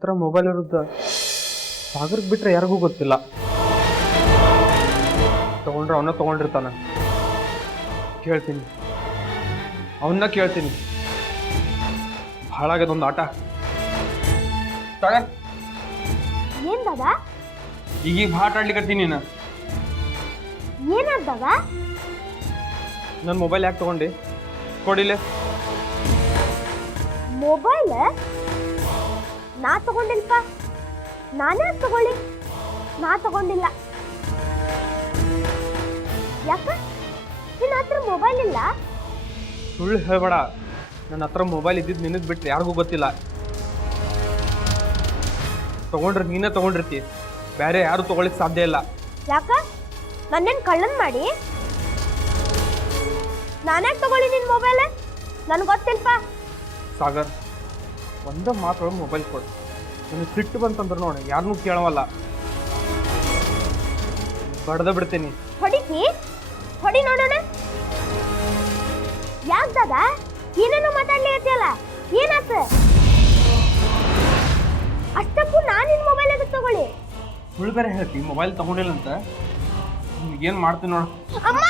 ಹತ್ರ ಮೊಬೈಲ್ ಇರುತ್ತೆ, ಸಾಗರ್ಗೆ ಬಿಟ್ರೆ ಯಾರಿಗೂ ಗೊತ್ತಿಲ್ಲ. ತಗೊಂಡ್ರೆ ಅವನ್ನ ತಗೊಂಡಿರ್ತಾನೆ. ಕೇಳ್ತೀನಿ, ಅವನ್ನ ಕೇಳ್ತೀನಿ. ಹಾಳಾಗ್ಯದೊಂದು ಆಟ. ಸಾಗರ್, ಏನ್ ದಾದ? ಈಗ ಆಟ ಆಡ್ಲಿಕ್ಕತ್ತೀನಿ. ನೀನು ಏನಾದಾಗ? ನನ್ನ ಮೊಬೈಲ್ ಯಾಕೆ ತಗೊಂಡು ಕೊಡಿಲೆ? ಮೊಬೈಲ್ ನಾ ತಗೊಂಡಿಲ್ಪ. ನಾನೇ ತಗೊಳ್ಳಿ, ನಾ ತಗೊಂಡಿಲ್ಲ. ಯಾಕ ನಿನ್ನ ಹತ್ರ ಮೊಬೈಲ್ ಇಲ್ಲ? ಸುಳ್ಳು ಹೇಳ್ಬೇಡ. ನನ್ನ ಹತ್ರ ಮೊಬೈಲ್ ಇದ್ದಿದ್ದು ನಿನಗೆ ಬಿಟ್ಟರೆ ಯಾರಿಗೂ ಗೊತ್ತಿಲ್ಲ. ತಗೊಂಡ್ರೆ ನೀನೇ ತಗೊಂಡಿರ್ತಿ, ಬೇರೆ ಯಾರು ತಗೊಳ್ಳಿಕ್ಕೆ ಸಾಧ್ಯ ಇಲ್ಲ. ಯಾಕ ನನ್ನೇನು ಕಳ್ಳನ್ ಮಾಡಿ? ನಾನೇ ತಗೊಳ್ಳಿ ನಿನ್ನ ಮೊಬೈಲ್? ನನ್ಗೆ ಗೊತ್ತಿಲ್ಪ. ಸಾಗರ್, ಒಂದೇ ಮಾತೊಳಗೆ ಮೊಬೈಲ್ ಕೊಡು. ನನಗೆ ಸಿಟ್ಟು ಬಂತಂದ್ರೆ ನೋಡಿ ಯಾರನ್ನೂ ಕೇಳವಲ್ಲ, ಬಡ್ದ ಬಿಡ್ತೀನಿ. ಹೊಡಿತಿ? ಹೊಡಿ ನೋಡೋಣ. ಯಾಕೆ ದಾದ ಏನೇನೋ ಮಾತಾಡ್ಲಿಕತ್ತಿಯಲ್ಲ, ಏನಾತ? ಅಷ್ಟಕ್ಕೂ ನಾನು ನಿನ್ನ ಮೊಬೈಲ್ ಎದಕ್ಕೆ ತಗೊಳ್ಳಿ? ಸುಳ್ಳು ಬೇರೆ ಹೇಳ್ತಿ, ಮೊಬೈಲ್ ತಗೊಂಡಿಲ್ಲ ಅಂತ. ಏನು ಮಾಡ್ತೀನಿ ನೋಡು. ಅಮ್ಮ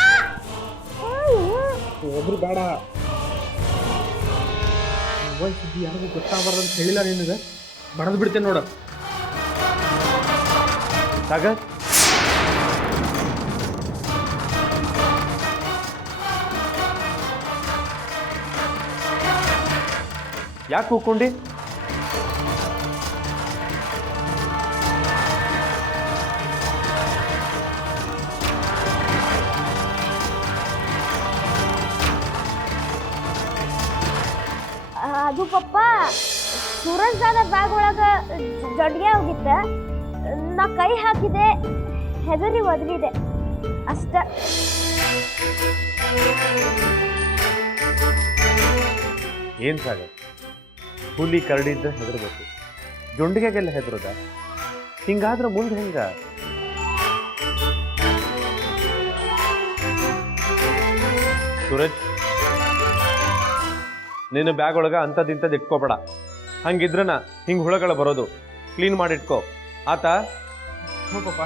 ಒಬ್ರು ಬೇಡ. ಮೊಬೈಲ್ ಸುದ್ದಿ ಯಾರಿಗೂ ಗೊತ್ತಾಗಬಾರ್ದು ಅಂತ ಹೇಳಿಲ್ಲ ನಿನಗೆ. ಬಡದು ಬಿಡ್ತೇನೆ ನೋಡು. ಸಾಗರ್, ಯಾಕೆ ಕೂತ್ಕೊಂಡಿ? ಅದು ಪಪ್ಪ, ಸೂರಜ್ ದಾದ ಬ್ಯಾಗ್ ಒಳಗ ಜಡ್ಗೆ ಹೋಗಿತ್ತ. ನಾ ಕೈ ಹಾಕಿದೆ, ಹೆದರಿ ಒದಗಿದೆ ಅಷ್ಟ. ಏನು ಸಾಗರ್, ಹುಲಿ ಕರಡಿದ್ದ ಹೆದರ್ಬೇಕು, ಜೊಂಡಿಗೆಲ್ಲ ಹೆದರದ? ಹಿಂಗಾದ್ರೆ ಮುಂದೆ ಹೆಂಗ? ಸೂರಜ್, ನಿನ್ನ ಬ್ಯಾಗ್ ಒಳಗೆ ಅಂಥದ್ದು ಇಟ್ಕೋಬೇಡ. ಹಂಗಿದ್ರನ ಹಿಂಗೆ ಹುಳಗಳು ಬರೋದು. ಕ್ಲೀನ್ ಮಾಡಿಟ್ಕೋ ಆತ? ಹ್ಞೂ ಪಾಪ.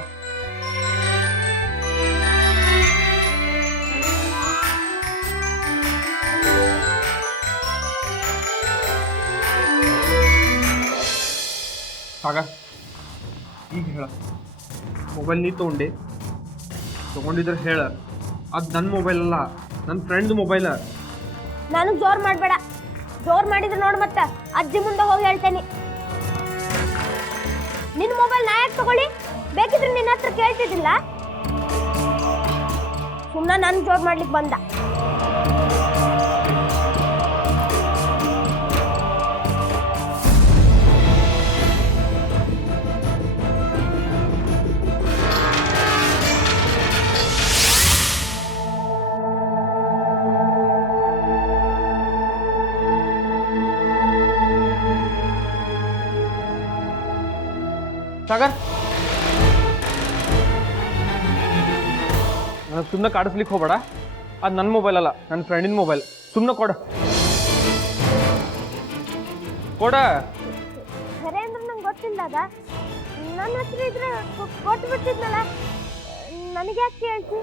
ಸಾಗರ್, ಈಗ ಹೇಳ, ಮೊಬೈಲ್ ನೀ ತಗೊಂಡಿದ್ರೆ ಹೇಳ. ಅದು ನನ್ನ ಮೊಬೈಲ್ ಅಲ್ಲ, ನನ್ನ ಫ್ರೆಂಡ್ ಮೊಬೈಲ. ನನಗೆ ಜೋರ್ ಮಾಡಬೇಡ. ಜೋರ್ ಮಾಡಿದ್ರೆ ನೋಡು ಮತ್ತೆ ಅಜ್ಜಿ ಮುಂದೆ ಹೋಗಿ ಹೇಳ್ತೇನೆ. ನಿನ್ನ ಮೊಬೈಲ್ ನಾ ಯಾಕೆ ತಗೊಳ್ಳಿ? ಬೇಕಿದ್ರೆ ನಿನ್ನ ಹತ್ರ ಕೇಳ್ತಿದ್ದಿಲ್ಲ. ಸುಮ್ಮನೆ ನನ್ನ ಜೋರ್ ಮಾಡ್ಲಿಕ್ಕೆ ಬಂದ. ಸಾಗರ್, ನನಗೆ ಸುಮ್ಮನೆ ಕಾಡಿಸ್ಲಿಕ್ಕೆ ಹೋಗಬೇಡ. ಅದು ನನ್ನ ಮೊಬೈಲ್ ಅಲ್ಲ, ನನ್ನ ಫ್ರೆಂಡಿನ ಮೊಬೈಲ್. ಸುಮ್ಮನೆ ಕೊಡ. ಖರೆ ಅಂದ್ರೆ ನಂಗೆ ಗೊತ್ತಿಲ್ಲ ಅದ. ನನ್ನ ಹತ್ರ ಇದ್ರೆ ಕೊಟ್ಟು ಬಿಟ್ಟಿದ್ನಲ್ಲ, ನನಗೆ ಯಾಕೆ ಕೇಳ್ತಿ?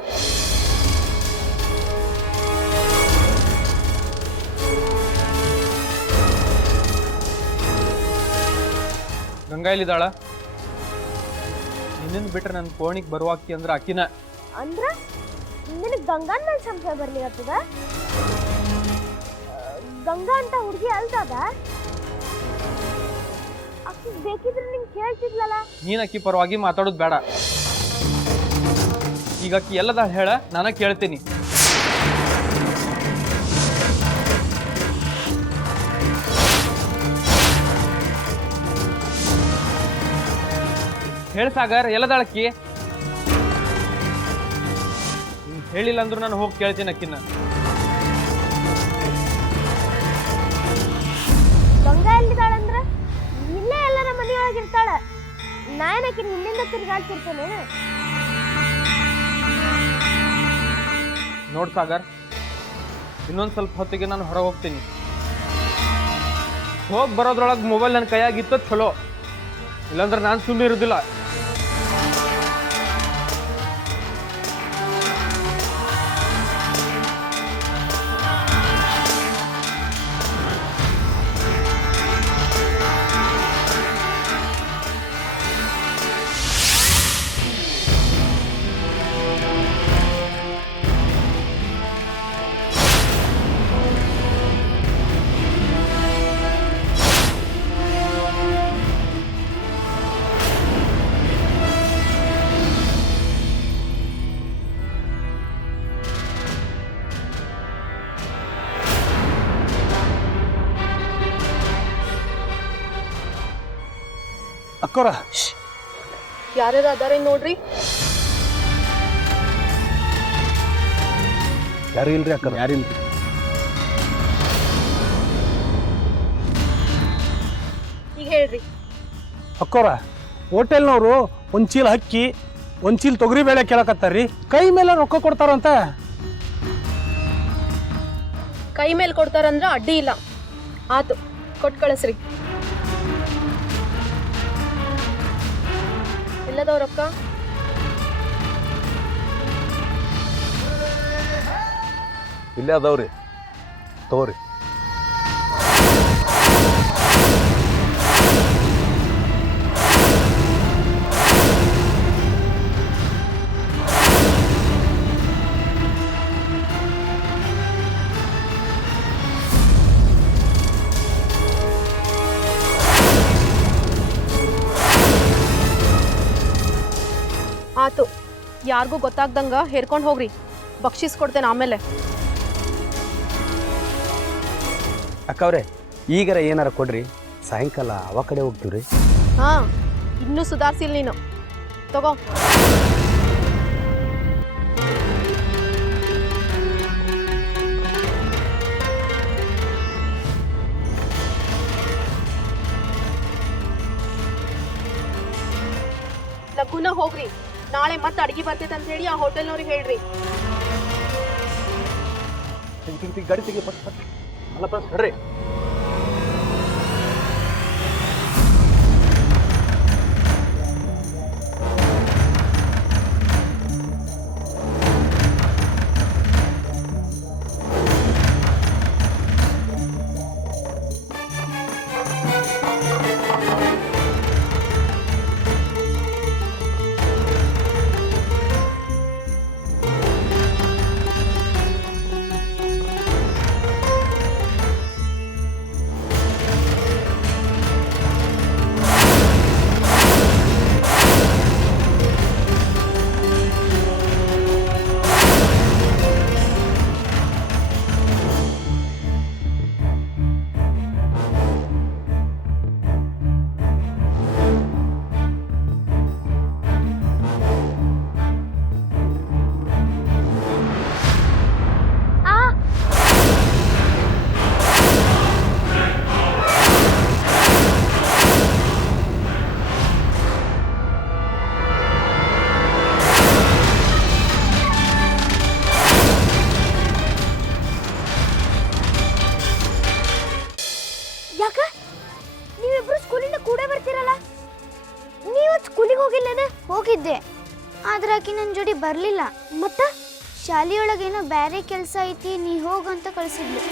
ಗಂಗಾ ಎಲ್ಲಿದ್ದಾಳ? ನಿನ್ನ ಬಿಟ್ರೆ ನನ್ನ ಕೋಣಿಗೆ ಬರುವಾಕಿ ಅಂದ್ರೆ ಆಕಿನ. ಅಂದ್ರ ನಿನಗೆ ಗಂಗಾನ್ ಮೇಲೆ ಸಂಶಯ ಬರ್ಲಿಕತ್ತದ? ಗಂಗಾ ಅಂತ ಹುಡುಗಿ ಅಲ್ದದ? ಅಕ್ಕಿ ಬೇಕಿದ್ರೆ ನಿಂಗೆ ಕೇಳ್ತಿದ್ಲಲ್ಲ. ನೀನು ಅಕ್ಕಿ ಪರವಾಗಿ ಮಾತಾಡೋದು ಬೇಡ. ಈಗ ಅಕ್ಕಿ ಎಲ್ಲದ ಹೇಳ, ನಾನು ಕೇಳ್ತೀನಿ. ಹೇಳ ಸಾಗರ್, ಎಲ್ಲದಾಳಕ್ಕಿ? ಹೇಳಿಲ್ಲ ಅಂದ್ರೂ ನಾನು ಹೋಗಿ ಕೇಳ್ತೀನಿ ಅಕ್ಕಿನ. ಗಂಗಾ ಎಲ್ಲಿದ್ದಾಳಂದ್ರ ಇಲ್ಲೇ ಎಲ್ಲರ ಮನೆಯೊಳಗಿರ್ತಾಳ. ನಾನಕ್ಕೆ ನಿನ್ನಿಂದ ತಿರುಗಾಡ್ತಿರ್ತೇನೆ. ನೋಡ್ ಸಾಗರ್, ಇನ್ನೊಂದು ಸ್ವಲ್ಪ ಹೊತ್ತಿಗೆ ನಾನು ಹೊರಗೆ ಹೋಗ್ತೀನಿ. ಹೋಗಿ ಬರೋದ್ರೊಳಗೆ ಮೊಬೈಲ್ ನನ್ನ ಕೈಯಾಗಿತ್ತು ಚಲೋ, ಇಲ್ಲಾಂದ್ರೆ ನಾನು ಸುಮ್ಮನೆ ಇರೋದಿಲ್ಲ. ಅಕ್ಕೋರ ಯಾರ್ಯಾರು ಅದಾರೆ ನೋಡ್ರಿ. ಯಾರು ಇಲ್ರಿ ಅಕ್ಕರ? ಯಾರಿಲ್ರಿ. ಈಗ ಹೇಳ್ರಿ. ಅಕ್ಕೋರ ಹೋಟೆಲ್ನವರು ಒಂದು ಚೀಲ ಅಕ್ಕಿ ಒಂದು ಚೀಲ ತೊಗರಿ ಬೇಳೆ ಕೇಳಕತ್ತಾರ್ರಿ. ಕೈ ಮೇಲೆ ರೊಕ್ಕ ಕೊಡ್ತಾರಂತ. ಕೈ ಮೇಲೆ ಕೊಡ್ತಾರಂದ್ರ ಅಡ್ಡಿ ಇಲ್ಲ, ಆತು ಕೊಟ್ಟು ಕಳಿಸ್ರಿ. ಎಲ್ಲದವ ರೊಕ್ಕ? ಇಲ್ಲೇ ಅದಾವ್ರಿ, ತಗೋರಿ. ಆತು, ಯಾರಿಗೂ ಗೊತ್ತಾಗ್ದಂಗ ಹೇರ್ಕೊಂಡು ಹೋಗ್ರಿ. ಬಕ್ಷೀಸ್ ಕೊಡ್ತೇನೆ ಆಮೇಲೆ. ಅಕ್ಕವ್ರೆ ಈಗರ ಏನಾರ ಕೊಡ್ರಿ, ಸಾಯಂಕಾಲ ಅವ ಕಡೆ ಹೋಗ್ತೀವ್ರಿ. ಹಾ, ಇನ್ನೂ ಸುಧಾರಿಸಿಲ್ಲ ನೀನು. ತಗೋ. ಲಘುನ ಹೋಗ್ರಿ, ನಾಳೆ ಮತ್ತೆ ಅಡ್ಗೆ ಬರ್ತೈತೆ ಅಂತ ಹೇಳಿ ಆ ಹೋಟೆಲ್ನವ್ರಿಗೆ ಹೇಳ್ರಿ. ಗಾಡಿ ತೆಗಿ ಬಸ್ ಅಲ್ಲ ಬಸ್ ಬರ್ರಿ. ಯಾಕ ನೀವಿಬ್ರು ಸ್ಕೂಲಿಂದ ಕೂಡ ಬರ್ತೀರಲ್ಲ? ನೀವು ಸ್ಕೂಲಿಗೆ ಹೋಗಿಲ್ಲದ? ಹೋಗಿದ್ದೆ, ಆದ್ರೆ ಆಕಿ ನನ್ನ ಜೋಡಿ ಬರಲಿಲ್ಲ. ಮತ್ತ ಶಾಲೆಯೊಳಗೇನೋ ಬೇರೆ ಕೆಲಸ ಐತಿ, ನೀ ಹೋಗಂತ ಕಳಿಸಿದ್ಲು.